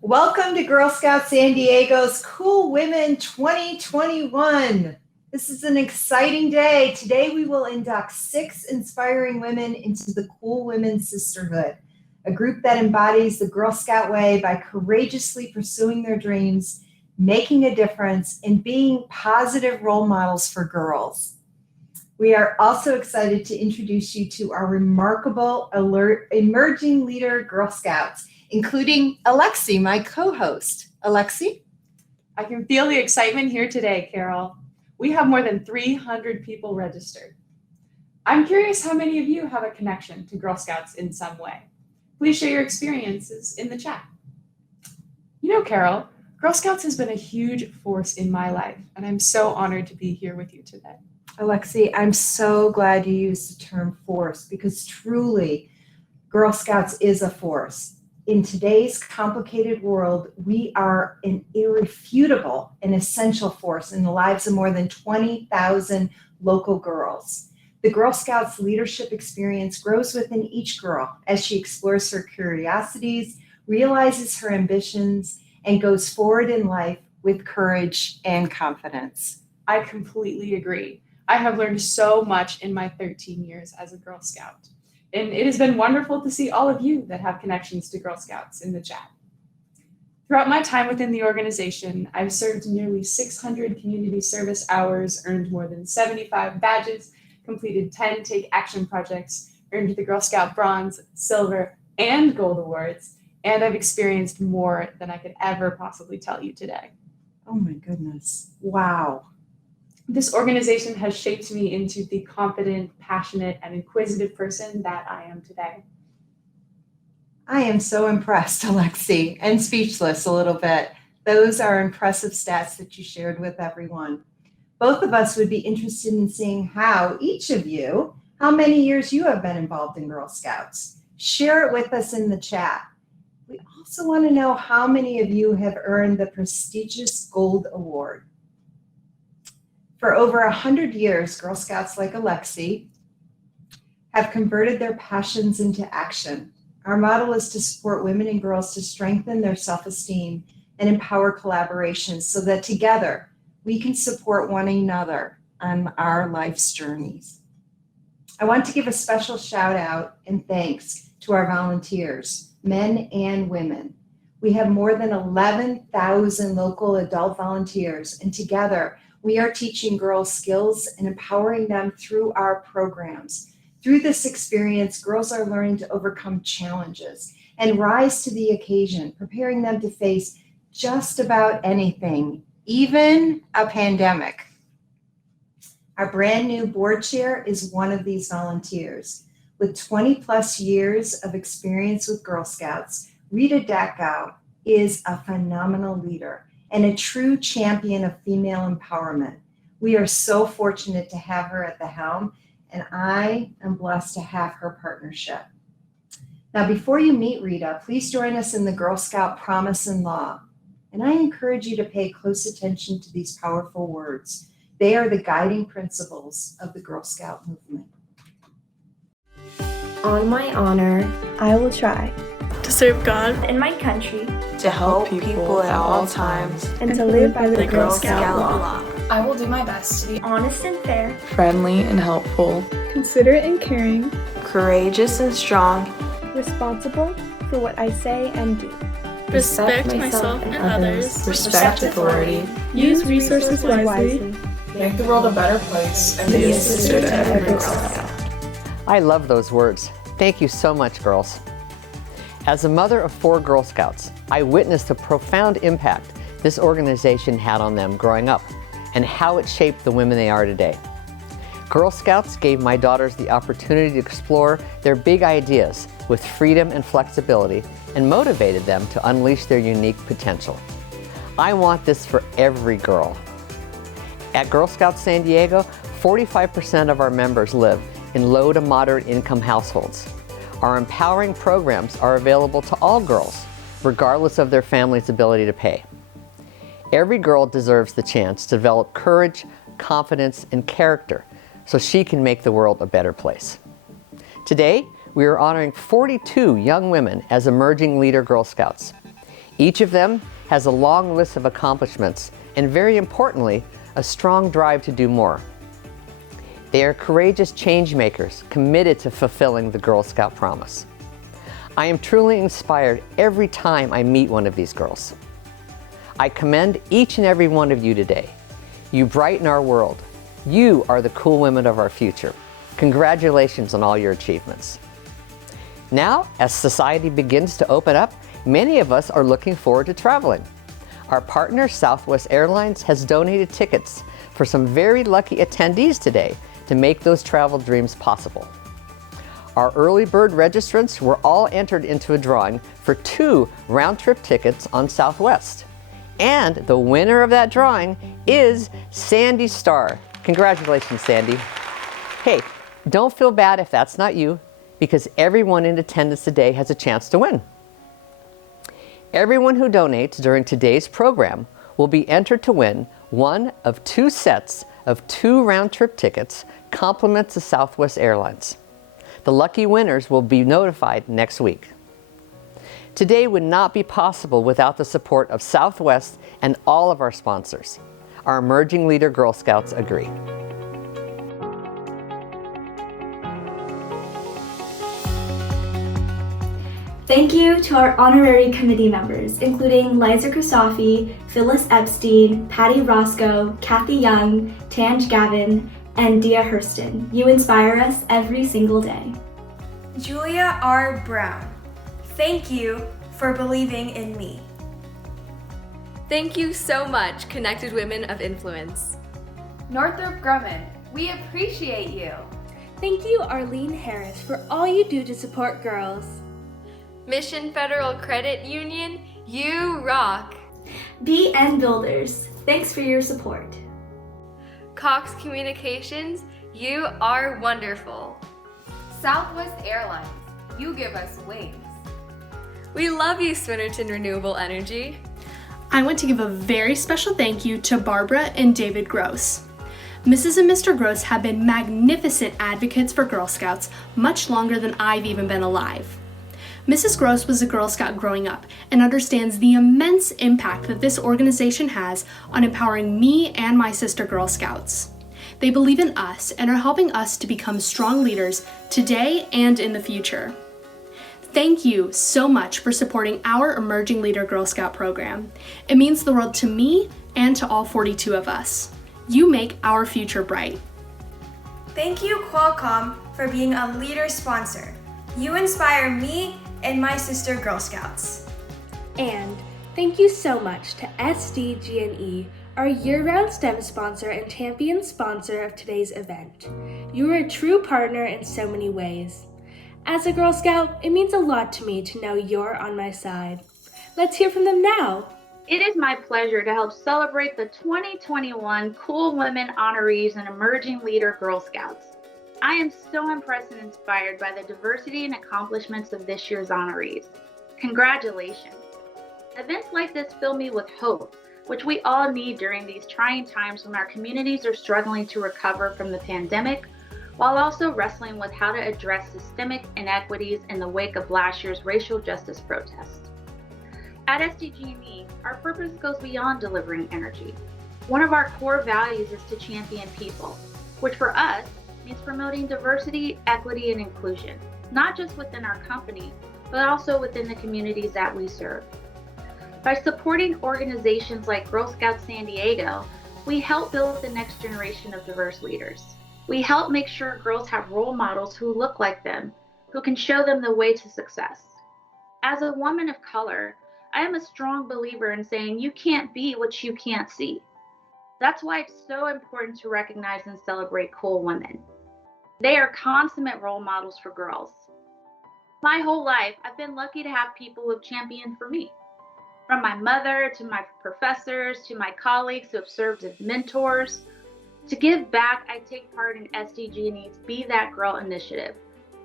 Welcome to Girl Scouts San Diego's Cool Women 2021. This is an exciting day. Today we will induct 6 inspiring women into the Cool Women Sisterhood, a group that embodies the Girl Scout way by courageously pursuing their dreams, making a difference, and being positive role models for girls. We are also excited to introduce you to our remarkable emerging leader Girl Scouts, including Alexi, my co-host. Alexi? I can feel the excitement here today, Carol. We have more than 300 people registered. I'm curious how many of you have a connection to Girl Scouts in some way. Please share your experiences in the chat. You know, Carol, Girl Scouts has been a huge force in my life, and I'm so honored to be here with you today. Alexi, I'm so glad you used the term force, because truly, Girl Scouts is a force. In today's complicated world, we are an irrefutable and essential force in the lives of more than 20,000 local girls. The Girl Scouts leadership experience grows within each girl as she explores her curiosities, realizes her ambitions, and goes forward in life with courage and confidence. I completely agree. I have learned so much in my 13 years as a Girl Scout. And it has been wonderful to see all of you that have connections to Girl Scouts in the chat. Throughout my time within the organization, I've served nearly 600 community service hours, earned more than 75 badges, completed 10 Take Action projects, earned the Girl Scout Bronze, Silver, and Gold Awards, and I've experienced more than I could ever possibly tell you today. Oh my goodness. Wow. This organization has shaped me into the confident, passionate, and inquisitive person that I am today. I am so impressed, Alexi, and speechless a little bit. Those are impressive stats that you shared with everyone. Both of us would be interested in seeing how many years you have been involved in Girl Scouts. Share it with us in the chat. We also want to know how many of you have earned the prestigious Gold Award. For over 100 years, Girl Scouts like Alexi have converted their passions into action. Our model is to support women and girls to strengthen their self-esteem and empower collaboration so that together we can support one another on our life's journeys. I want to give a special shout out and thanks to our volunteers, men and women. We have more than 11,000 local adult volunteers, and together we are teaching girls skills and empowering them through our programs. Through this experience, girls are learning to overcome challenges and rise to the occasion, preparing them to face just about anything, even a pandemic. Our brand new board chair is one of these volunteers. With 20 plus years of experience with Girl Scouts, Rita Datko is a phenomenal leader and a true champion of female empowerment. We are so fortunate to have her at the helm, and I am blessed to have her partnership. Now, before you meet Rita, please join us in the Girl Scout Promise and Law. And I encourage you to pay close attention to these powerful words. They are the guiding principles of the Girl Scout movement. On my honor, I will try to serve God and my country, to help people at all times, and to live by the Girl Scout law. I will do my best to be honest and fair, friendly and helpful, considerate and caring, courageous and strong, responsible for what I say and do, respect myself and others, respect authority, use resources wisely, make the world a better place, and be a sister to every Girl Scout. I love those words. Thank you so much, girls. As a mother of 4 Girl Scouts, I witnessed the profound impact this organization had on them growing up and how it shaped the women they are today. Girl Scouts gave my daughters the opportunity to explore their big ideas with freedom and flexibility and motivated them to unleash their unique potential. I want this for every girl. At Girl Scouts San Diego, 45% of our members live in low to moderate income households. Our empowering programs are available to all girls, regardless of their family's ability to pay. Every girl deserves the chance to develop courage, confidence, and character so she can make the world a better place. Today, we are honoring 42 young women as emerging leader Girl Scouts. Each of them has a long list of accomplishments and, very importantly, a strong drive to do more. They are courageous change makers committed to fulfilling the Girl Scout promise. I am truly inspired every time I meet one of these girls. I commend each and every one of you today. You brighten our world. You are the cool women of our future. Congratulations on all your achievements. Now, as society begins to open up, many of us are looking forward to traveling. Our partner, Southwest Airlines, has donated tickets for some very lucky attendees today to make those travel dreams possible. Our early bird registrants were all entered into a drawing for 2 round-trip tickets on Southwest. And the winner of that drawing is Sandy Starr. Congratulations, Sandy. Hey, don't feel bad if that's not you, because everyone in attendance today has a chance to win. Everyone who donates during today's program will be entered to win one of 2 sets of 2 round-trip tickets, compliments to Southwest Airlines. The lucky winners will be notified next week. Today would not be possible without the support of Southwest and all of our sponsors. Our emerging leader Girl Scouts agree. Thank you to our honorary committee members, including Liza Kristofi, Phyllis Epstein, Patty Roscoe, Kathy Young, Tanj Gavin, and Dia Hurston. You inspire us every single day. Julia R. Brown, thank you for believing in me. Thank you so much, Connected Women of Influence. Northrop Grumman, we appreciate you. Thank you, Arlene Harris, for all you do to support girls. Mission Federal Credit Union, you rock. BN Builders, thanks for your support. Cox Communications, you are wonderful. Southwest Airlines, you give us wings. We love you, Swinnerton Renewable Energy. I want to give a very special thank you to Barbara and David Gross. Mrs. and Mr. Gross have been magnificent advocates for Girl Scouts much longer than I've even been alive. Mrs. Gross was a Girl Scout growing up and understands the immense impact that this organization has on empowering me and my sister Girl Scouts. They believe in us and are helping us to become strong leaders today and in the future. Thank you so much for supporting our Emerging Leader Girl Scout program. It means the world to me and to all 42 of us. You make our future bright. Thank you, Qualcomm, for being a leader sponsor. You inspire me and my sister Girl Scouts. And thank you so much to SDG&E, our year-round STEM sponsor and champion sponsor of today's event. You are a true partner in so many ways. As a Girl Scout, it means a lot to me to know you're on my side. Let's hear from them now. It is my pleasure to help celebrate the 2021 Cool Women Honorees and Emerging Leader Girl Scouts. I am so impressed and inspired by the diversity and accomplishments of this year's honorees. Congratulations. Events like this fill me with hope, which we all need during these trying times when our communities are struggling to recover from the pandemic, while also wrestling with how to address systemic inequities in the wake of last year's racial justice protests. At SDG&E, our purpose goes beyond delivering energy. One of our core values is to champion people, which for us means promoting diversity, equity, and inclusion, not just within our company, but also within the communities that we serve. By supporting organizations like Girl Scouts San Diego, we help build the next generation of diverse leaders. We help make sure girls have role models who look like them, who can show them the way to success. As a woman of color, I am a strong believer in saying you can't be what you can't see. That's why it's so important to recognize and celebrate cool women. They are consummate role models for girls. My whole life, I've been lucky to have people who have championed for me. From my mother to my professors to my colleagues who have served as mentors. To give back, I take part in SDG&E's Be That Girl initiative,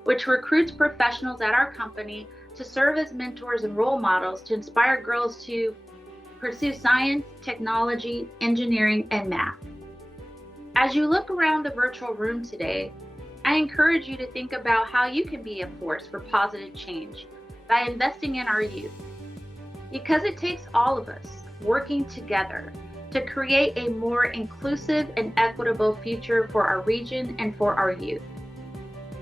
which recruits professionals at our company to serve as mentors and role models to inspire girls to pursue science, technology, engineering, and math. As you look around the virtual room today, I encourage you to think about how you can be a force for positive change by investing in our youth. Because it takes all of us working together to create a more inclusive and equitable future for our region and for our youth.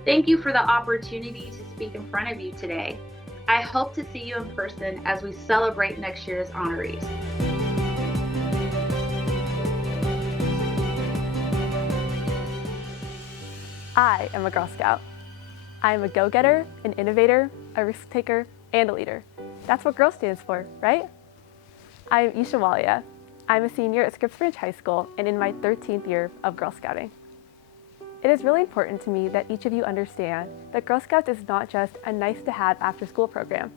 Thank you for the opportunity to speak in front of you today. I hope to see you in person as we celebrate next year's honorees. I am a Girl Scout. I am a go-getter, an innovator, a risk-taker, and a leader. That's what GIRL stands for, right? I am Esha Walia. I'm a senior at Scripps Branch High School and in my 13th year of Girl Scouting. It is really important to me that each of you understand that Girl Scouts is not just a nice-to-have after-school program.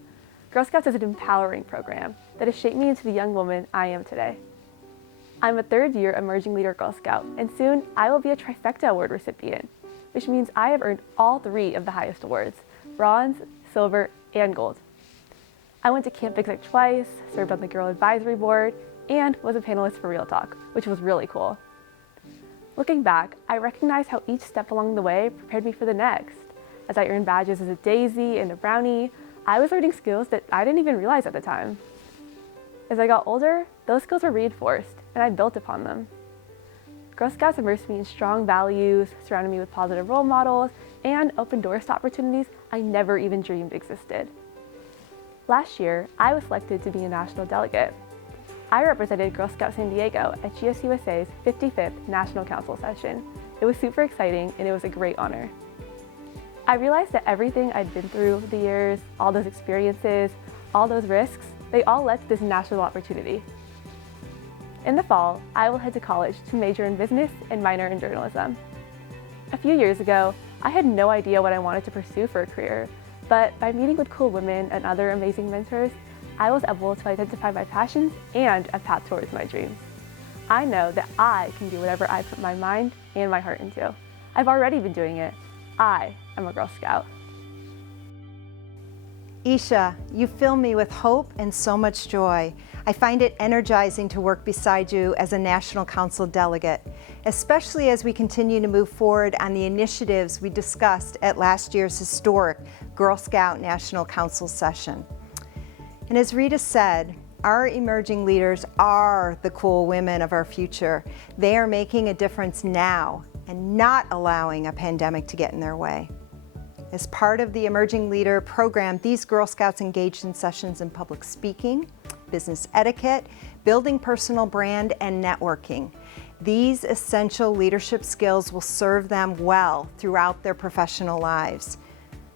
Girl Scouts is an empowering program that has shaped me into the young woman I am today. I'm a third-year Emerging Leader Girl Scout, and soon I will be a Trifecta Award recipient, which means I have earned all 3 of the highest awards, bronze, silver, and gold. I went to Camp Exec twice, served on the Girl Advisory Board, and was a panelist for Real Talk, which was really cool. Looking back, I recognize how each step along the way prepared me for the next. As I earned badges as a daisy and a brownie, I was learning skills that I didn't even realize at the time. As I got older, those skills were reinforced, and I built upon them. Girl Scouts immersed me in strong values, surrounded me with positive role models, and opened doors to opportunities I never even dreamed existed. Last year, I was selected to be a national delegate. I represented Girl Scout San Diego at GSUSA's 55th National Council session. It was super exciting, and it was a great honor. I realized that everything I'd been through the years, all those experiences, all those risks, they all led to this national opportunity. In the fall, I will head to college to major in business and minor in journalism. A few years ago, I had no idea what I wanted to pursue for a career, but by meeting with cool women and other amazing mentors, I was able to identify my passions and a path towards my dreams. I know that I can do whatever I put my mind and my heart into. I've already been doing it. I am a Girl Scout. Esha, you fill me with hope and so much joy. I find it energizing to work beside you as a National Council delegate, especially as we continue to move forward on the initiatives we discussed at last year's historic Girl Scout National Council session. And as Rita said, our emerging leaders are the cool women of our future. They are making a difference now and not allowing a pandemic to get in their way. As part of the Emerging Leader program, these Girl Scouts engaged in sessions in public speaking, business etiquette, building personal brand, and networking. These essential leadership skills will serve them well throughout their professional lives.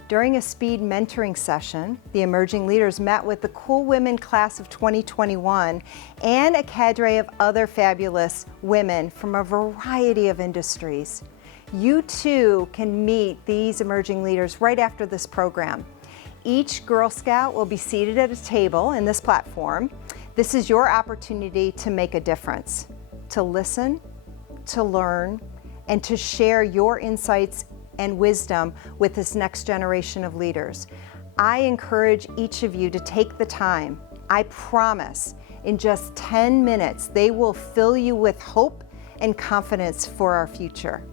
During a speed mentoring session, the emerging leaders met with the Cool Women Class of 2021 and a cadre of other fabulous women from a variety of industries. You too can meet these emerging leaders right after this program. Each Girl Scout will be seated at a table in this platform. This is your opportunity to make a difference, to listen, to learn, and to share your insights and wisdom with this next generation of leaders. I encourage each of you to take the time. I promise in just 10 minutes, they will fill you with hope and confidence for our future.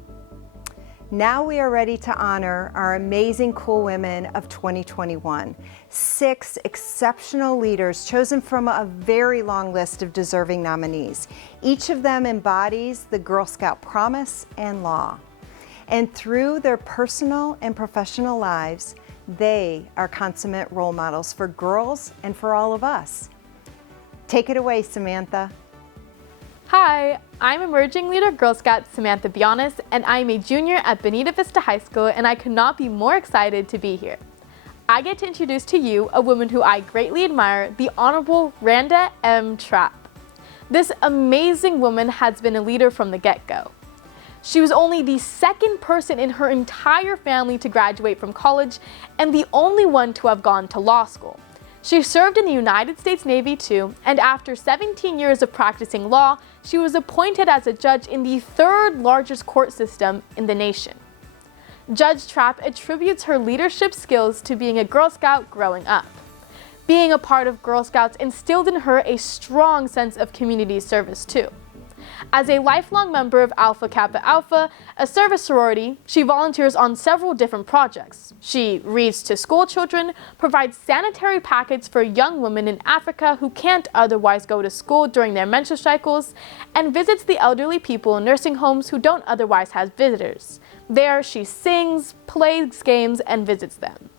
Now we are ready to honor our amazing cool women of 2021. 6 exceptional leaders chosen from a very long list of deserving nominees. Each of them embodies the Girl Scout promise and law. And through their personal and professional lives, they are consummate role models for girls and for all of us. Take it away, Samantha. Hi, I'm Emerging Leader Girl Scout Samantha Blanes, and I'm a junior at Bonita Vista High School, and I could not be more excited to be here. I get to introduce to you a woman who I greatly admire, the Honorable Randa M. Trapp. This amazing woman has been a leader from the get-go. She was only the second person in her entire family to graduate from college and the only one to have gone to law school. She served in the United States Navy too, and after 17 years of practicing law, she was appointed as a judge in the 3rd largest court system in the nation. Judge Trapp attributes her leadership skills to being a Girl Scout growing up. Being a part of Girl Scouts instilled in her a strong sense of community service too. As a lifelong member of Alpha Kappa Alpha, a service sorority, she volunteers on several different projects. She reads to school children, provides sanitary packets for young women in Africa who can't otherwise go to school during their menstrual cycles, and visits the elderly people in nursing homes who don't otherwise have visitors. There, she sings, plays games, and visits them.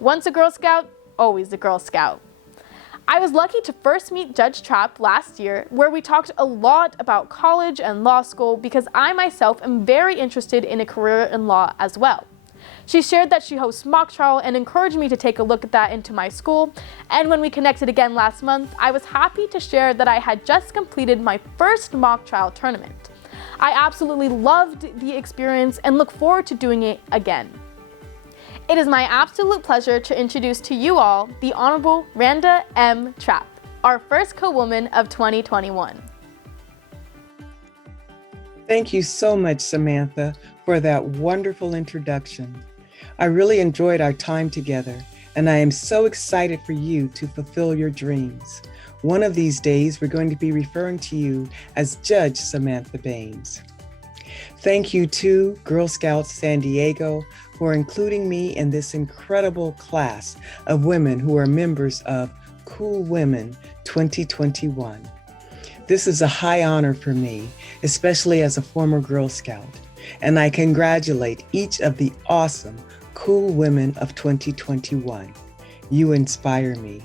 Once a Girl Scout, always a Girl Scout. I was lucky to first meet Judge Trapp last year, where we talked a lot about college and law school because I myself am very interested in a career in law as well. She shared that she hosts mock trial and encouraged me to take a look at that into my school, and when we connected again last month, I was happy to share that I had just completed my first mock trial tournament. I absolutely loved the experience and look forward to doing it again. It is my absolute pleasure to introduce to you all the Honorable Randa M. Trapp, our first co-woman of 2021. Thank you so much, Samantha, for that wonderful introduction. I really enjoyed our time together, and I am so excited for you to fulfill your dreams. One of these days, we're going to be referring to you as Judge Samantha Blanes. Thank you to Girl Scouts San Diego for including me in this incredible class of women who are members of Cool Women 2021. This is a high honor for me, especially as a former Girl Scout, and I congratulate each of the awesome Cool Women of 2021. You inspire me.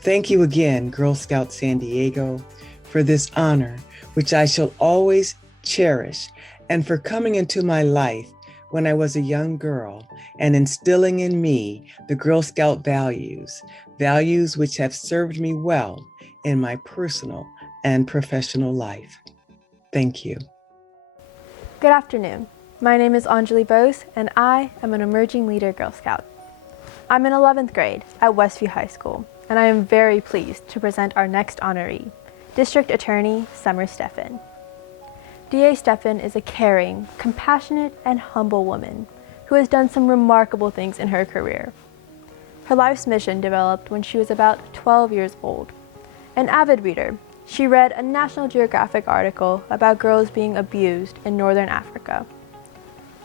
Thank you again, Girl Scouts San Diego, for this honor, which I shall always cherish, and for coming into my life when I was a young girl and instilling in me the Girl Scout values which have served me well in my personal and professional life. Thank you. Good afternoon. My name is Anjali Bose, and I am an emerging leader Girl Scout. I'm in 11th grade at Westview High School, and I am very pleased to present our next honoree, District Attorney Summer Stephan. DA Stephan is a caring, compassionate, and humble woman who has done some remarkable things in her career. Her life's mission developed when she was about 12 years old. An avid reader, she read a National Geographic article about girls being abused in Northern Africa.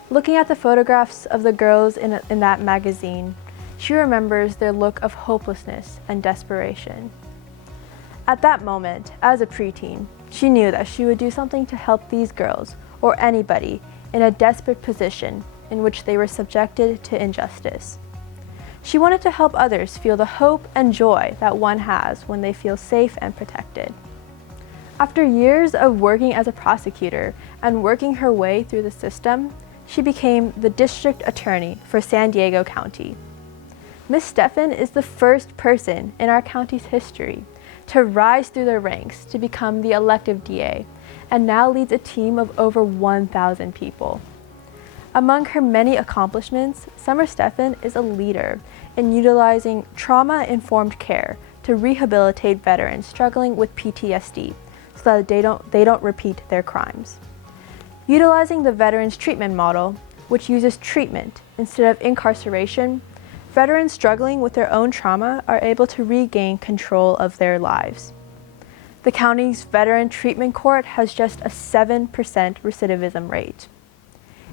Looking at the photographs of the girls in that magazine, she remembers their look of hopelessness and desperation. At that moment, as a preteen, she knew that she would do something to help these girls, or anybody, in a desperate position in which they were subjected to injustice. She wanted to help others feel the hope and joy that one has when they feel safe and protected. After years of working as a prosecutor and working her way through the system, she became the district attorney for San Diego County. Ms. Stephan is the first person in our county's history to rise through the ranks to become the elective DA, and now leads a team of over 1,000 people. Among her many accomplishments, Summer Stephan is a leader in utilizing trauma-informed care to rehabilitate veterans struggling with PTSD so that they don't repeat their crimes. Utilizing the Veterans Treatment Model, which uses treatment instead of incarceration, veterans struggling with their own trauma are able to regain control of their lives. The county's Veteran Treatment Court has just a 7% recidivism rate.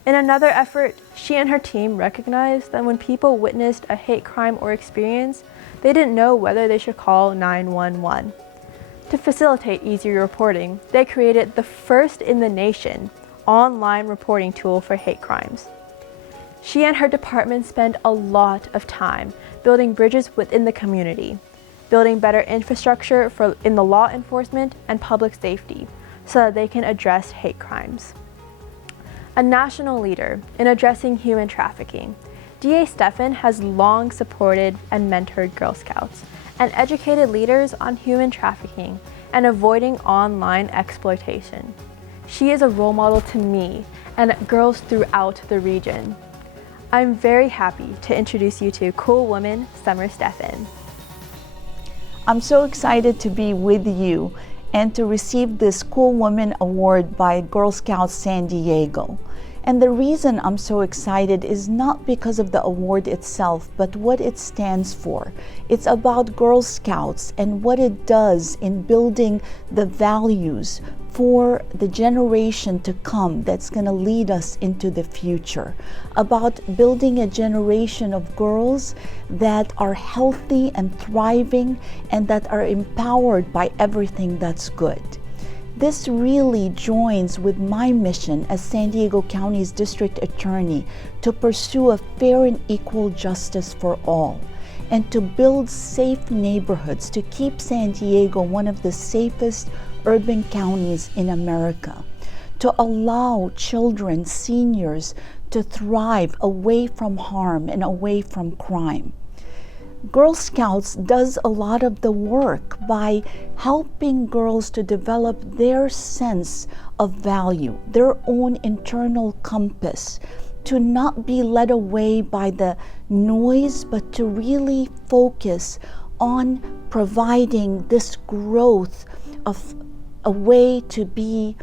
In another effort, she and her team recognized that when people witnessed a hate crime or experience, they didn't know whether they should call 911. To facilitate easier reporting, they created the first in the nation online reporting tool for hate crimes. She and her department spend a lot of time building bridges within the community, building better infrastructure in the law enforcement and public safety so that they can address hate crimes. A national leader in addressing human trafficking, DA Stephan has long supported and mentored Girl Scouts and educated leaders on human trafficking and avoiding online exploitation. She is a role model to me and girls throughout the region. I'm very happy to introduce you to Cool Woman Summer Stephan. I'm so excited to be with you and to receive this Cool Woman Award by Girl Scouts San Diego. And the reason I'm so excited is not because of the award itself, but what it stands for. It's about Girl Scouts and what it does in building the values for the generation to come that's going to lead us into the future, about building a generation of girls that are healthy and thriving and that are empowered by everything that's good. This really joins with my mission as San Diego County's District Attorney to pursue a fair and equal justice for all, and to build safe neighborhoods to keep San Diego one of the safest urban counties in America, to allow children, seniors, to thrive away from harm and away from crime. Girl Scouts does a lot of the work by helping girls to develop their sense of value, their own internal compass, to not be led away by the noise, but to really focus on providing this growth of a way to be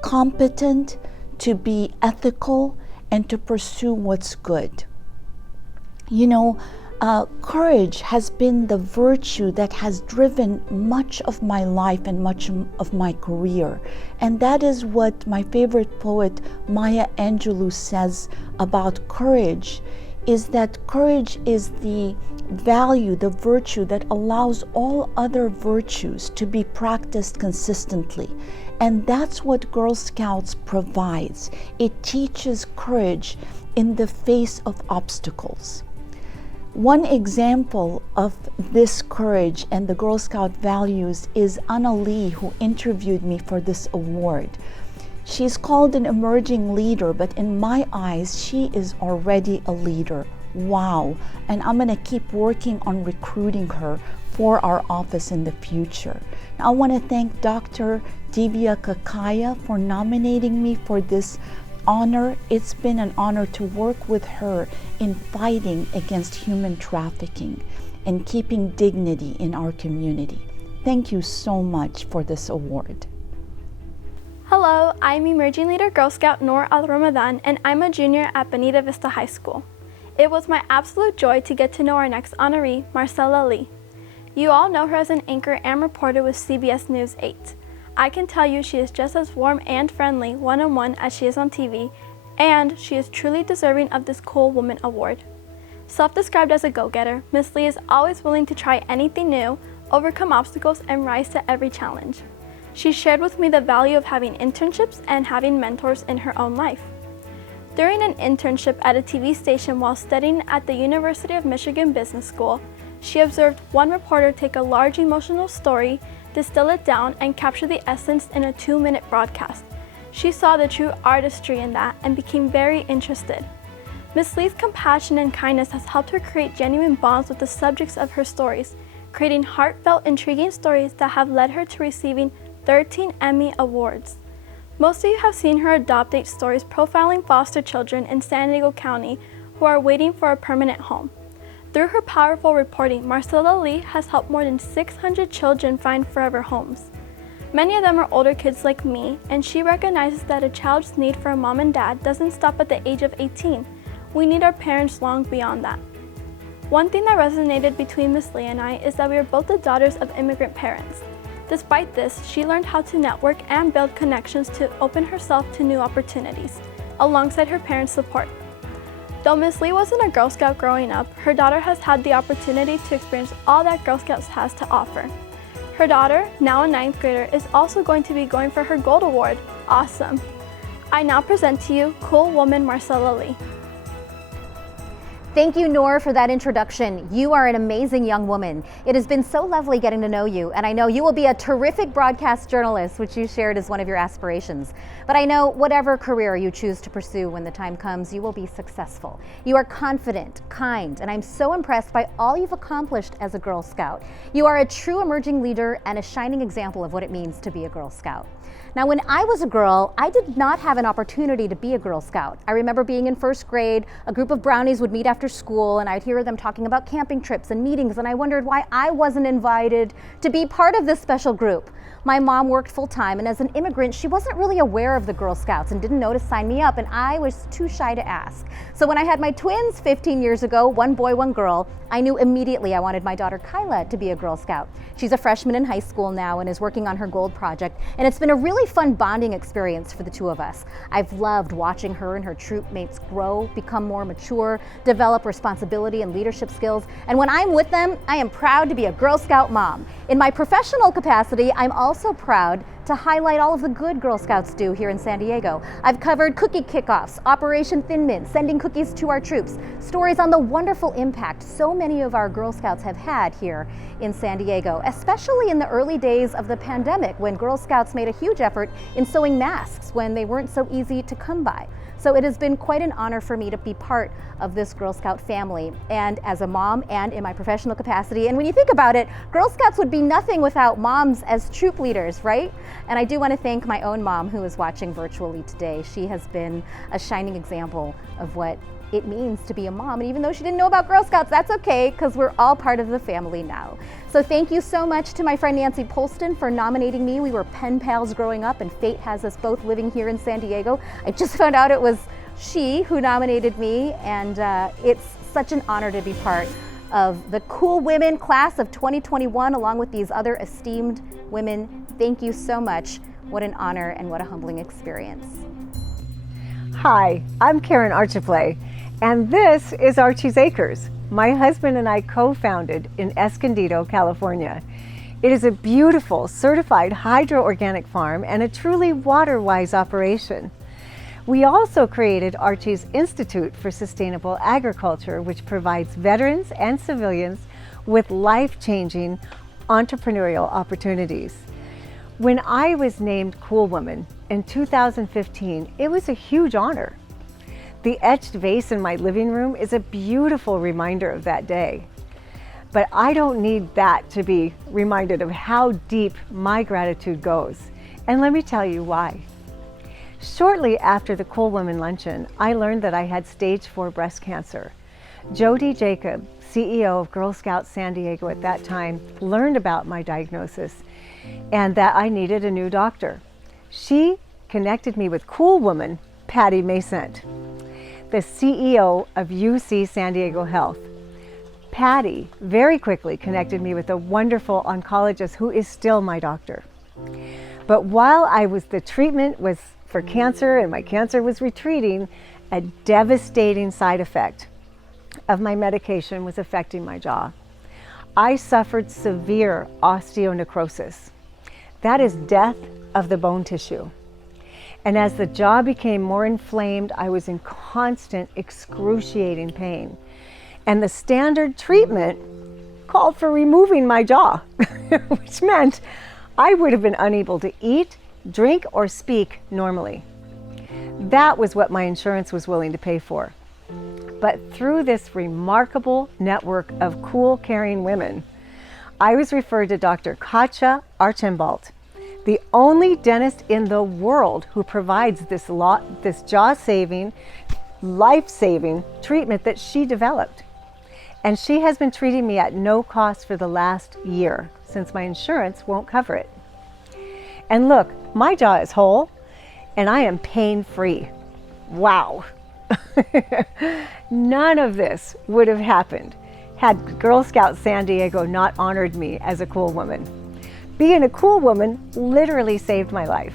competent, to be ethical, and to pursue what's good. You know, courage has been the virtue that has driven much of my life and much of my career. And that is what my favorite poet, Maya Angelou, says about courage, is that courage is the value, the virtue that allows all other virtues to be practiced consistently. And that's what Girl Scouts provides. It teaches courage in the face of obstacles. One example of this courage and the Girl Scout values is Anna Lee, who interviewed me for this award. She's called an emerging leader, but in my eyes, she is already a leader. Wow. And I'm going to keep working on recruiting her for our office in the future. Now, I want to thank Dr. Divya Kakaya for nominating me for this honor. It's been an honor to work with her in fighting against human trafficking and keeping dignity in our community. Thank you so much for this award. Hello, I'm Emerging Leader Girl Scout Noor Alramadan, and I'm a junior at Bonita Vista High School. It was my absolute joy to get to know our next honoree, Marcella Lee. You all know her as an anchor and reporter with CBS News 8. I can tell you she is just as warm and friendly one-on-one as she is on TV, and she is truly deserving of this Cool Woman Award. Self-described as a go-getter, Miss Lee is always willing to try anything new, overcome obstacles, and rise to every challenge. She shared with me the value of having internships and having mentors in her own life. During an internship at a TV station while studying at the University of Michigan Business School, she observed one reporter take a large emotional story, distill it down, and capture the essence in a 2-minute broadcast. She saw the true artistry in that and became very interested. Miss Lee's compassion and kindness has helped her create genuine bonds with the subjects of her stories, creating heartfelt, intriguing stories that have led her to receiving 13 Emmy Awards. Most of you have seen her adopt 8 stories profiling foster children in San Diego County who are waiting for a permanent home. Through her powerful reporting, Marcella Lee has helped more than 600 children find forever homes. Many of them are older kids like me, and she recognizes that a child's need for a mom and dad doesn't stop at the age of 18. We need our parents long beyond that. One thing that resonated between Miss Lee and I is that we are both the daughters of immigrant parents. Despite this, she learned how to network and build connections to open herself to new opportunities, alongside her parents' support. Though Miss Lee wasn't a Girl Scout growing up, her daughter has had the opportunity to experience all that Girl Scouts has to offer. Her daughter, now a 9th grader, is also going to be going for her Gold Award. Awesome. I now present to you Cool Woman Marcella Lee. Thank you, Noor, for that introduction. You are an amazing young woman. It has been so lovely getting to know you, and I know you will be a terrific broadcast journalist, which you shared as one of your aspirations. But I know whatever career you choose to pursue when the time comes, you will be successful. You are confident, kind, and I'm so impressed by all you've accomplished as a Girl Scout. You are a true emerging leader and a shining example of what it means to be a Girl Scout. Now, when I was a girl, I did not have an opportunity to be a Girl Scout. I remember being in 1st grade, a group of brownies would meet after school, and I'd hear them talking about camping trips and meetings, and I wondered why I wasn't invited to be part of this special group. My mom worked full time, and as an immigrant, she wasn't really aware of the Girl Scouts and didn't know to sign me up, and I was too shy to ask. So when I had my twins 15 years ago, one boy, one girl, I knew immediately I wanted my daughter Kyla to be a Girl Scout. She's a freshman in high school now and is working on her gold project, and it's been a really fun bonding experience for the two of us. I've loved watching her and her troop mates grow, become more mature, develop responsibility and leadership skills, and when I'm with them, I am proud to be a Girl Scout mom. In my professional capacity, I'm also proud to highlight all of the good Girl Scouts do here in San Diego. I've covered cookie kickoffs, Operation Thin Mint, sending cookies to our troops, stories on the wonderful impact so many of our Girl Scouts have had here in San Diego, especially in the early days of the pandemic when Girl Scouts made a huge effort in sewing masks when they weren't so easy to come by. So it has been quite an honor for me to be part of this Girl Scout family, and as a mom and in my professional capacity. And when you think about it, Girl Scouts would be nothing without moms as troop leaders, right? And I do want to thank my own mom who is watching virtually today. She has been a shining example of what it means to be a mom. And even though she didn't know about Girl Scouts, that's okay, because we're all part of the family now. So thank you so much to my friend Nancy Polston for nominating me. We were pen pals growing up, and fate has us both living here in San Diego. I just found out it was she who nominated me, and it's such an honor to be part of the Cool Women class of 2021, along with these other esteemed women. Thank you so much. What an honor and what a humbling experience. Hi, I'm Karen Archipley, and this is Archie's Acres. My husband and I co-founded in Escondido, California. It is a beautiful, certified hydro-organic farm and a truly water-wise operation. We also created Archie's Institute for Sustainable Agriculture, which provides veterans and civilians with life-changing entrepreneurial opportunities. When I was named Cool Woman in 2015, it was a huge honor. The etched vase in my living room is a beautiful reminder of that day. But I don't need that to be reminded of how deep my gratitude goes. And let me tell you why. Shortly after the Cool Women Luncheon, I learned that I had stage 4 breast cancer. Jody Jacob, CEO of Girl Scouts San Diego at that time, learned about my diagnosis and that I needed a new doctor. She connected me with Cool Woman Patty Masent, the CEO of UC San Diego Health. Patty very quickly connected me with a wonderful oncologist who is still my doctor. But while the treatment was for cancer and my cancer was retreating, a devastating side effect of my medication was affecting my jaw. I suffered severe osteonecrosis. That is death of the bone tissue. And as the jaw became more inflamed, I was in constant, excruciating pain. And the standard treatment called for removing my jaw, which meant I would have been unable to eat, drink, or speak normally. That was what my insurance was willing to pay for. But through this remarkable network of cool, caring women, I was referred to Dr. Katja Archambault, the only dentist in the world who provides this jaw-saving, life-saving treatment that she developed. And she has been treating me at no cost for the last year, since my insurance won't cover it. And look, my jaw is whole, and I am pain-free. Wow. None of this would have happened had Girl Scouts San Diego not honored me as a cool woman. Being a cool woman literally saved my life.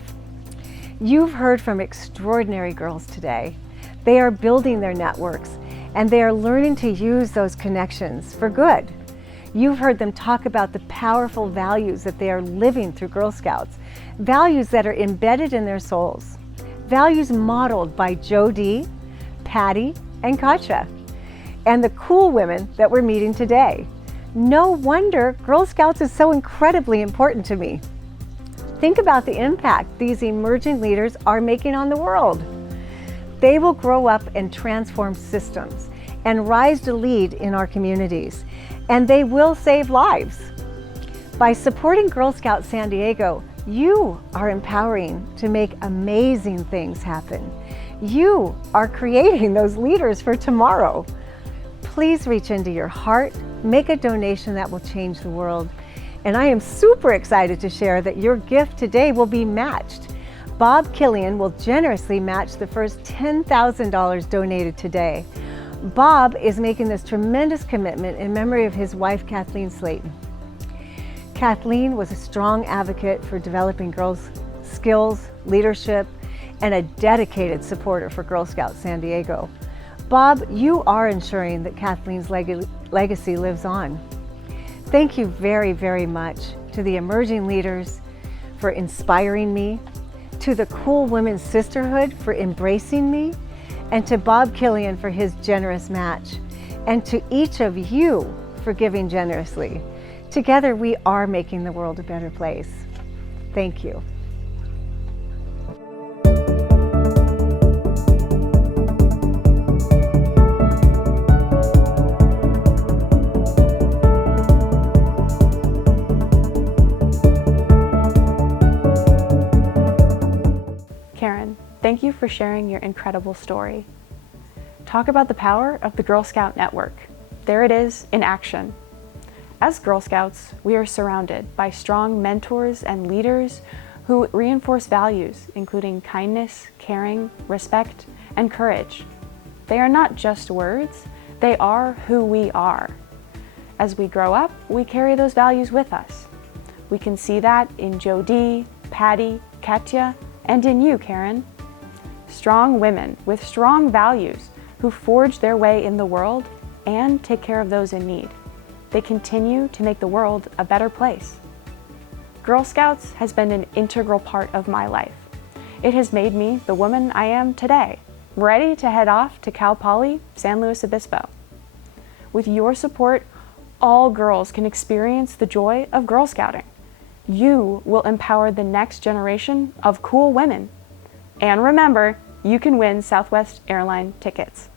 You've heard from extraordinary girls today. They are building their networks, and they are learning to use those connections for good. You've heard them talk about the powerful values that they are living through Girl Scouts, values that are embedded in their souls, values modeled by Jody, Patty, and Katja, and the cool women that we're meeting today. No wonder Girl Scouts is so incredibly important to me. Think about the impact these emerging leaders are making on the world. They will grow up and transform systems and rise to lead in our communities, and they will save lives. By supporting Girl Scouts San Diego, you are empowering to make amazing things happen. You are creating those leaders for tomorrow. Please reach into your heart, make a donation that will change the world, And I am super excited to share that your gift today will be matched. Bob Killian will generously match the first $10,000 donated today. Bob is making this tremendous commitment in memory of his wife, Kathleen Slayton. Kathleen was a strong advocate for developing girls' skills, leadership, and a dedicated supporter for Girl Scouts San Diego. Bob, you are ensuring that Kathleen's legacy lives on. Thank you very, very much to the emerging leaders for inspiring me, to the Cool Women's Sisterhood for embracing me, and to Bob Killian for his generous match, and to each of you for giving generously. Together, we are making the world a better place. Thank you. Karen, thank you for sharing your incredible story. Talk about the power of the Girl Scout Network. There it is in action. As Girl Scouts, we are surrounded by strong mentors and leaders who reinforce values, including kindness, caring, respect, and courage. They are not just words, they are who we are. As we grow up, we carry those values with us. We can see that in Jody, Patty, Katya, and in you, Karen. Strong women with strong values who forge their way in the world and take care of those in need. They continue to make the world a better place. Girl Scouts has been an integral part of my life. It has made me the woman I am today, ready to head off to Cal Poly San Luis Obispo. With your support, all girls can experience the joy of Girl Scouting. You will empower the next generation of cool women. And remember, you can win Southwest Airline tickets.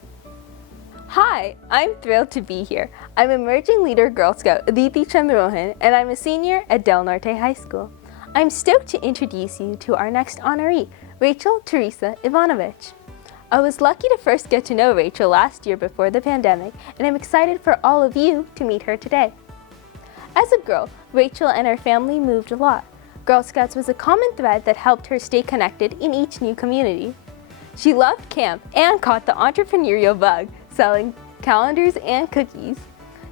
Hi, I'm thrilled to be here. I'm emerging leader Girl Scout Adhiti Chandramohan, and I'm a senior at Del Norte High School. I'm stoked to introduce you to our next honoree, Rachel Teresa Ivanovich. I was lucky to first get to know Rachel last year before the pandemic, and I'm excited for all of you to meet her today. As a girl, Rachel and her family moved a lot. Girl Scouts was a common thread that helped her stay connected in each new community. She loved camp and caught the entrepreneurial bug, selling calendars and cookies.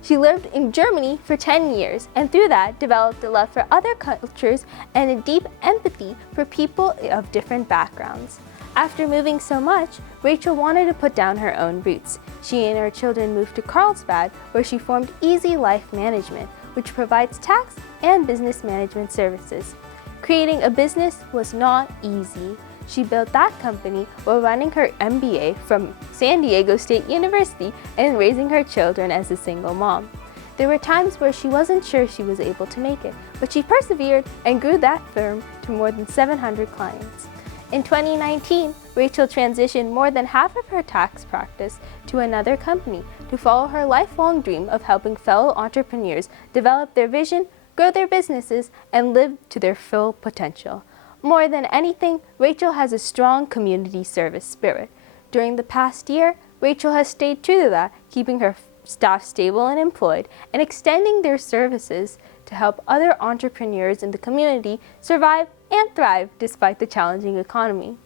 She lived in Germany for 10 years, and through that developed a love for other cultures and a deep empathy for people of different backgrounds. After moving so much, Rachel wanted to put down her own roots. She and her children moved to Carlsbad, where she formed Easy Life Management, which provides tax and business management services. Creating a business was not easy. She built that company while running her MBA from San Diego State University and raising her children as a single mom. There were times where she wasn't sure she was able to make it, but she persevered and grew that firm to more than 700 clients. In 2019, Rachel transitioned more than half of her tax practice to another company to follow her lifelong dream of helping fellow entrepreneurs develop their vision, grow their businesses, and live to their full potential. More than anything, Rachel has a strong community service spirit. During the past year, Rachel has stayed true to that, keeping her staff stable and employed, and extending their services to help other entrepreneurs in the community survive and thrive despite the challenging economy.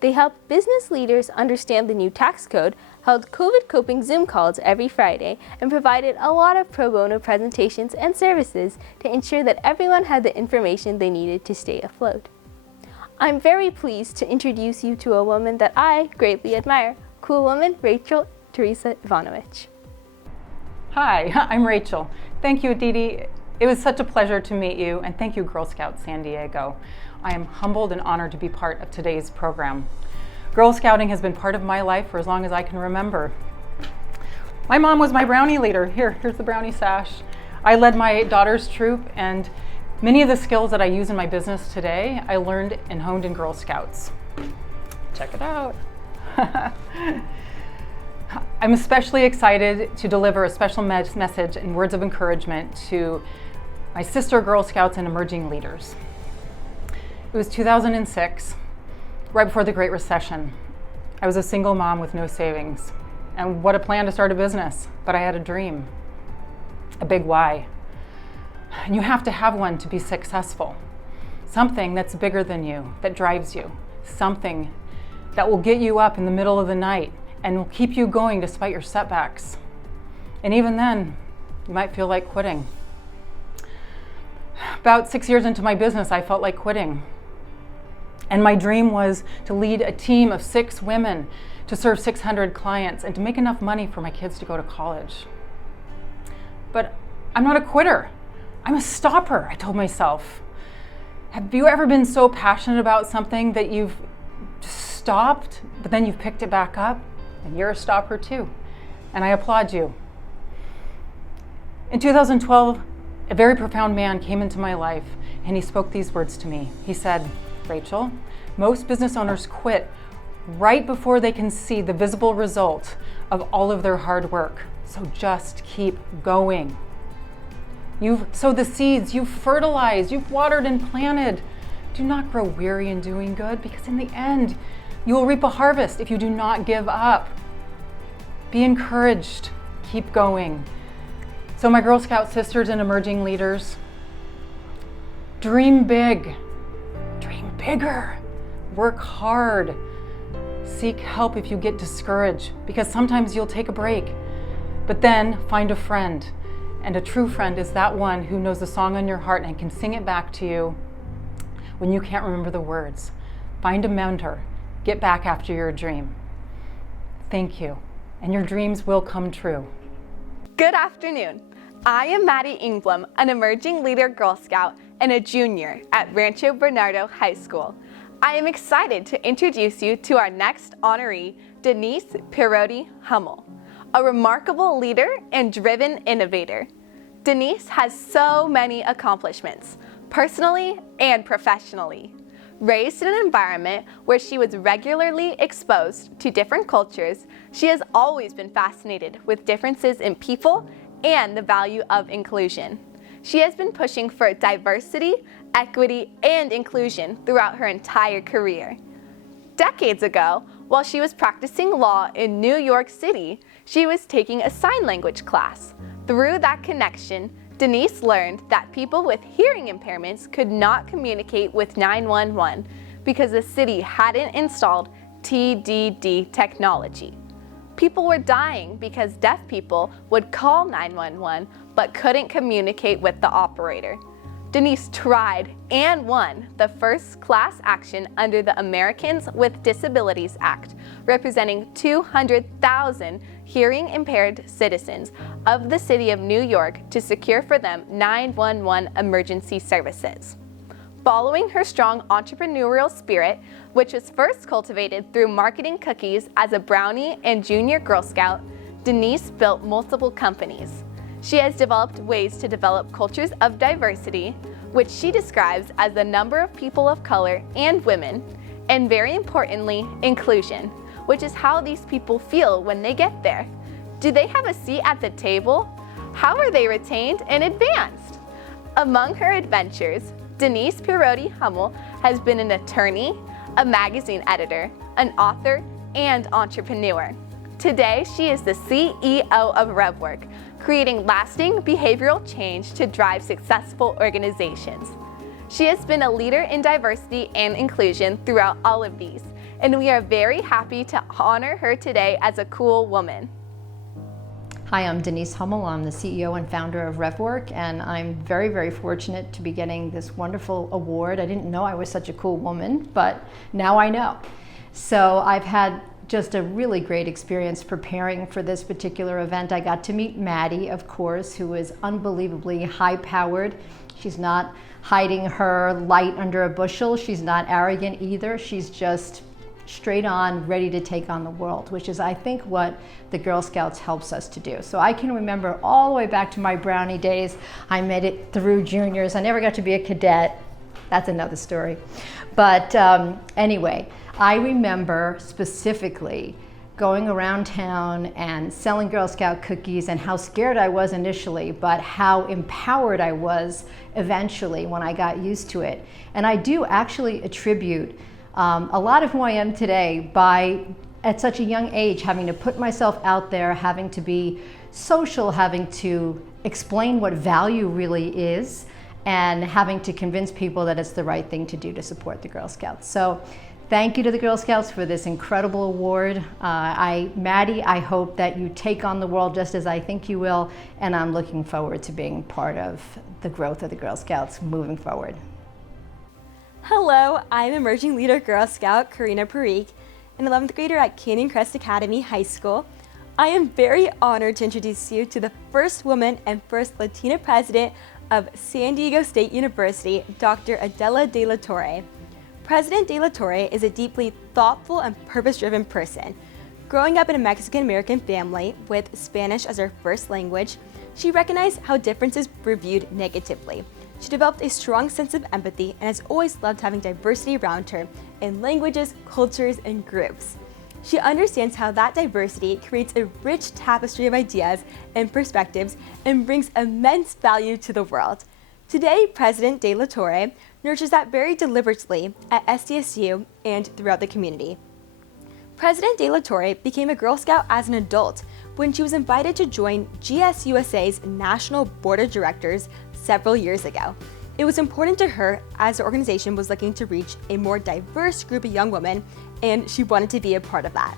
They help business leaders understand the new tax code, held COVID coping Zoom calls every Friday, and provided a lot of pro bono presentations and services to ensure that everyone had the information they needed to stay afloat. I'm very pleased to introduce you to a woman that I greatly admire, cool woman Rachel Teresa Ivanovich. Hi, I'm Rachel. Thank you, Aditi. It was such a pleasure to meet you, and thank you, Girl Scouts San Diego. I am humbled and honored to be part of today's program. Girl Scouting has been part of my life for as long as I can remember. My mom was my brownie leader. Here's the brownie sash. I led my daughter's troop, and many of the skills that I use in my business today, I learned and honed in Girl Scouts. Check it out. I'm especially excited to deliver a special message and words of encouragement to my sister Girl Scouts and emerging leaders. It was 2006, right before the Great Recession. I was a single mom with no savings. And what a plan to start a business, but I had a dream, a big why. And you have to have one to be successful. Something that's bigger than you, that drives you. Something that will get you up in the middle of the night and will keep you going despite your setbacks. And even then, you might feel like quitting. About 6 years into my business, I felt like quitting. And my dream was to lead a team of 6 women, to serve 600 clients, and to make enough money for my kids to go to college. But I'm not a quitter. I'm a stopper, I told myself. Have you ever been so passionate about something that you've just stopped, but then you've picked it back up? And you're a stopper too. And I applaud you. In 2012, a very profound man came into my life and he spoke these words to me. He said, Rachel, most business owners quit right before they can see the visible result of all of their hard work. So just keep going. You've sowed the seeds, you've fertilized, you've watered and planted. Do not grow weary in doing good, because in the end, you will reap a harvest if you do not give up. Be encouraged, keep going. So my Girl Scout sisters and emerging leaders, dream big, dream bigger, work hard, seek help if you get discouraged, because sometimes you'll take a break, but then find a friend. And a true friend is that one who knows the song on your heart and can sing it back to you when you can't remember the words. Find a mentor, get back after your dream. Thank you, and your dreams will come true. Good afternoon. I am Maddie Engblom, an emerging leader Girl Scout and a junior at Rancho Bernardo High School. I am excited to introduce you to our next honoree, Denise Pirrotti Hummel, a remarkable leader and driven innovator. Denise has so many accomplishments, personally and professionally. Raised in an environment where she was regularly exposed to different cultures, she has always been fascinated with differences in people and the value of inclusion. She has been pushing for diversity, equity, and inclusion throughout her entire career. Decades ago, while she was practicing law in New York City, she was taking a sign language class. Through that connection, Denise learned that people with hearing impairments could not communicate with 911 because the city hadn't installed TDD technology. People were dying because deaf people would call 911 but couldn't communicate with the operator. Denise tried and won the first class action under the Americans with Disabilities Act, representing 200,000 hearing impaired citizens of the city of New York to secure for them 911 emergency services. Following her strong entrepreneurial spirit, which was first cultivated through marketing cookies as a brownie and junior Girl Scout, Denise built multiple companies. She has developed ways to develop cultures of diversity, which she describes as the number of people of color and women, and very importantly, inclusion, which is how these people feel when they get there. Do they have a seat at the table? How are they retained and advanced? Among her adventures, Denise Pirrotti Hummel has been an attorney, a magazine editor, an author, and entrepreneur. Today, she is the CEO of RevWork, creating lasting behavioral change to drive successful organizations. She has been a leader in diversity and inclusion throughout all of these, and we are very happy to honor her today as a cool woman. Hi, I'm Denise Hummel. I'm the CEO and founder of RevWork, and I'm very, very fortunate to be getting this wonderful award. I didn't know I was such a cool woman, but now I know. So I've had just a really great experience preparing for this particular event. I got to meet Maddie, of course, who is unbelievably high-powered. She's not hiding her light under a bushel. She's not arrogant either. She's just straight on, ready to take on the world, which is, I think, what the Girl Scouts helps us to do. So I can remember all the way back to my brownie days. I made it through juniors. I never got to be a cadet. That's another story. But anyway, I remember specifically going around town and selling Girl Scout cookies, and how scared I was initially, but how empowered I was eventually when I got used to it. And I do actually attribute a lot of who I am today by at such a young age, having to put myself out there, having to be social, having to explain what value really is, and having to convince people that it's the right thing to do to support the Girl Scouts. So thank you to the Girl Scouts for this incredible award. Maddie, I hope that you take on the world just as I think you will, and I'm looking forward to being part of the growth of the Girl Scouts moving forward. Hello, I'm Emerging Leader Girl Scout Karina Parikh, an 11th grader at Canyon Crest Academy High School. I am very honored to introduce you to the first woman and first Latina president of San Diego State University, Dr. Adela de la Torre. President de la Torre is a deeply thoughtful and purpose-driven person. Growing up in a Mexican-American family with Spanish as her first language, she recognized how differences were viewed negatively. She developed a strong sense of empathy and has always loved having diversity around her in languages, cultures, and groups. She understands how that diversity creates a rich tapestry of ideas and perspectives and brings immense value to the world. Today, President de la Torre nurtures that very deliberately at SDSU and throughout the community. President de la Torre became a Girl Scout as an adult when she was invited to join GSUSA's National Board of Directors several years ago. It was important to her as the organization was looking to reach a more diverse group of young women, and she wanted to be a part of that.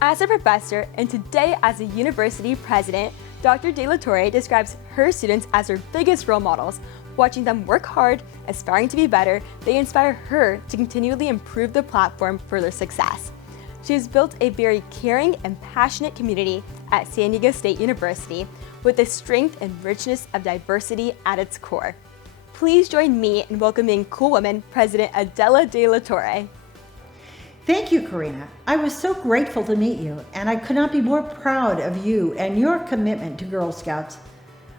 As a professor and today as a university president, Dr. de la Torre describes her students as her biggest role models. Watching them work hard, aspiring to be better, they inspire her to continually improve the platform for their success. She has built a very caring and passionate community at San Diego State University with the strength and richness of diversity at its core. Please join me in welcoming cool woman President Adela de la Torre. Thank you, Karina. I was so grateful to meet you, and I could not be more proud of you and your commitment to Girl Scouts.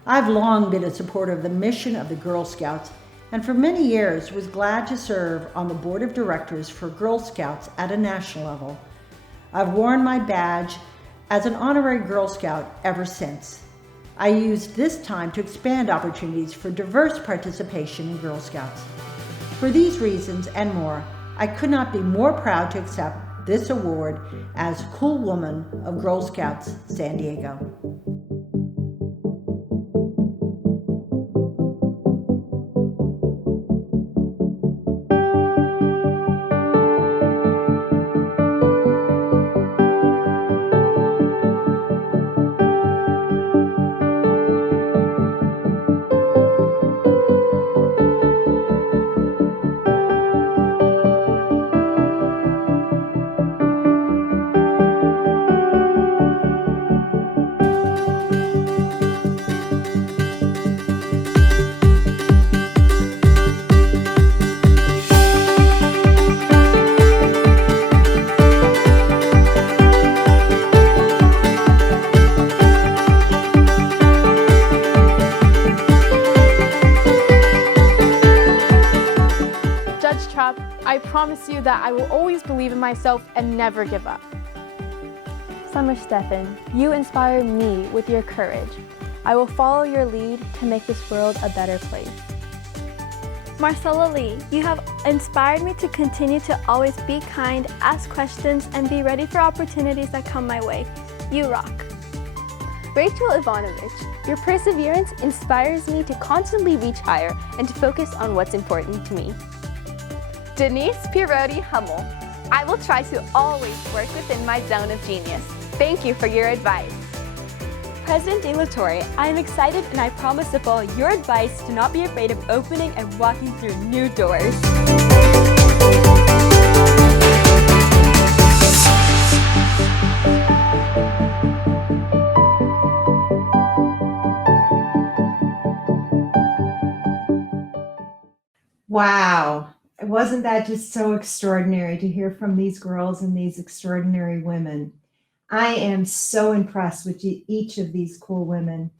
I've long been a supporter of the mission of the Girl Scouts, and for many years was glad to serve on the board of directors for Girl Scouts at a national level. I've worn my badge as an honorary Girl Scout ever since. I used this time to expand opportunities for diverse participation in Girl Scouts. For these reasons and more, I could not be more proud to accept this award as Cool Woman of Girl Scouts San Diego. Trapp, I promise you that I will always believe in myself and never give up. Summer Stephan, you inspire me with your courage. I will follow your lead to make this world a better place. Marcella Lee, you have inspired me to continue to always be kind, ask questions, and be ready for opportunities that come my way. You rock. Rachel Ivanovich, your perseverance inspires me to constantly reach higher and to focus on what's important to me. Denise Pirrotti Hummel, I will try to always work within my zone of genius. Thank you for your advice. President de la Torre, I am excited and I promise to follow your advice to not be afraid of opening and walking through new doors. Wow. Wasn't that just so extraordinary to hear from these girls and these extraordinary women? I am so impressed with each of these cool women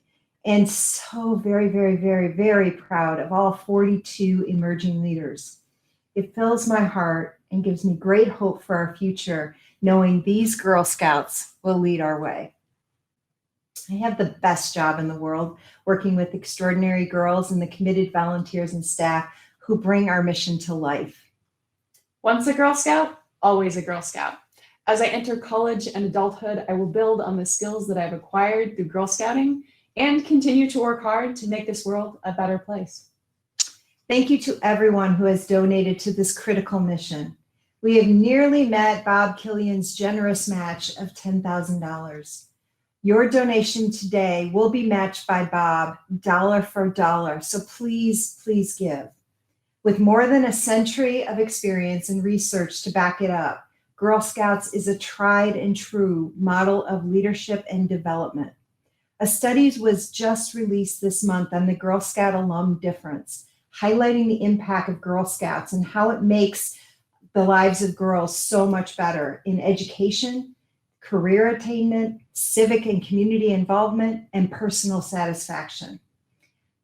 and so very, very, very, very proud of all 42 emerging leaders. It fills my heart and gives me great hope for our future, knowing these Girl Scouts will lead our way. I have the best job in the world, working with extraordinary girls and the committed volunteers and staff who bring our mission to life. Once a Girl Scout, always a Girl Scout. As I enter college and adulthood, I will build on the skills that I've acquired through Girl Scouting and continue to work hard to make this world a better place. Thank you to everyone who has donated to this critical mission. We have nearly met Bob Killian's generous match of $10,000. Your donation today will be matched by Bob dollar for dollar, so please, please give. With more than a century of experience and research to back it up, Girl Scouts is a tried and true model of leadership and development. A study was just released this month on the Girl Scout alum difference, highlighting the impact of Girl Scouts and how it makes the lives of girls so much better in education, career attainment, civic and community involvement, and personal satisfaction.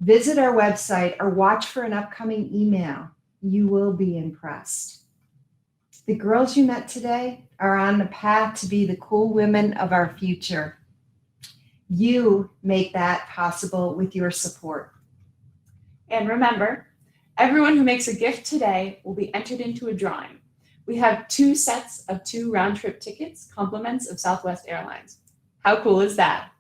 Visit our website or watch for an upcoming email. You will be impressed. The girls you met today are on the path to be the cool women of our future. You make that possible with your support. And remember, everyone who makes a gift today will be entered into a drawing. We have 2 sets of 2 round-trip tickets, compliments of Southwest Airlines. How cool is that?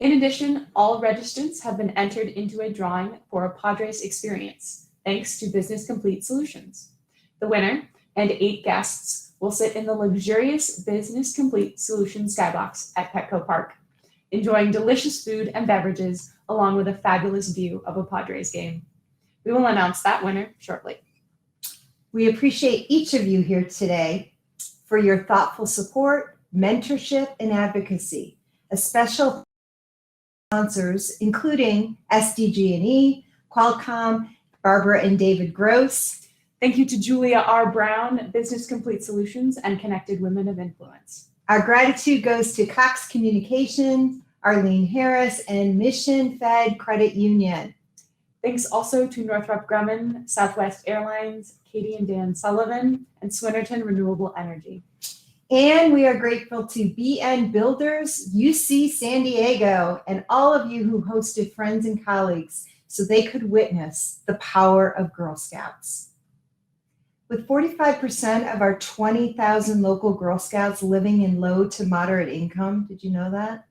In addition, all registrants have been entered into a drawing for a Padres experience, thanks to Business Complete Solutions. The winner and 8 guests will sit in the luxurious Business Complete Solutions skybox at Petco Park, enjoying delicious food and beverages along with a fabulous view of a Padres game. We will announce that winner shortly. We appreciate each of you here today for your thoughtful support, mentorship, and advocacy. A special sponsors, including SDG&E, Qualcomm, Barbara and David Gross. Thank you to Julia R. Brown, Business Complete Solutions, and Connected Women of Influence. Our gratitude goes to Cox Communications, Arlene Harris, and Mission Fed Credit Union. Thanks also to Northrop Grumman, Southwest Airlines, Katie and Dan Sullivan, and Swinnerton Renewable Energy. And we are grateful to BN Builders, UC San Diego, and all of you who hosted friends and colleagues so they could witness the power of Girl Scouts. With 45% of our 20,000 local Girl Scouts living in low to moderate income, did you know that?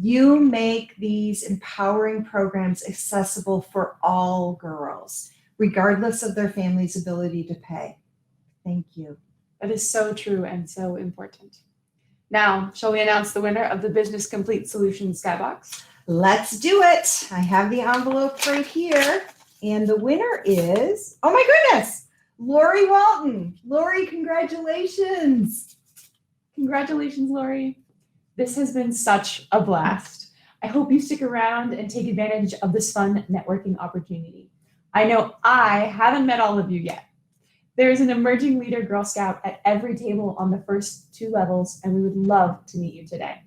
You make these empowering programs accessible for all girls, regardless of their family's ability to pay. Thank you. That is so true and so important. Now, shall we announce the winner of the Business Complete Solutions Skybox? Let's do it. I have the envelope right here. And the winner is, oh my goodness, Lori Walton. Lori, congratulations. Congratulations, Lori. This has been such a blast. I hope you stick around and take advantage of this fun networking opportunity. I know I haven't met all of you yet. There is an emerging leader Girl Scout at every table on the first 2 levels, and we would love to meet you today.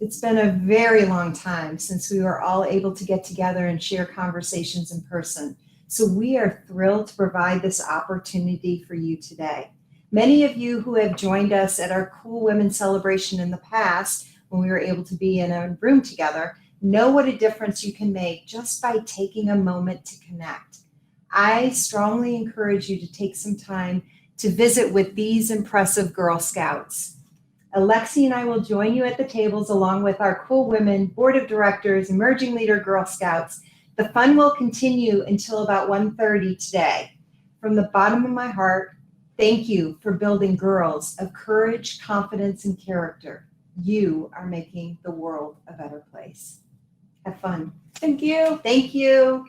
It's been a very long time since we were all able to get together and share conversations in person. So we are thrilled to provide this opportunity for you today. Many of you who have joined us at our Cool Women celebration in the past, when we were able to be in a room together, know what a difference you can make just by taking a moment to connect. I strongly encourage you to take some time to visit with these impressive Girl Scouts. Alexi and I will join you at the tables along with our Cool Women Board of Directors, Emerging Leader Girl Scouts. The fun will continue until about 1:30 today. From the bottom of my heart, thank you for building girls of courage, confidence, and character. You are making the world a better place. Have fun. Thank you. Thank you.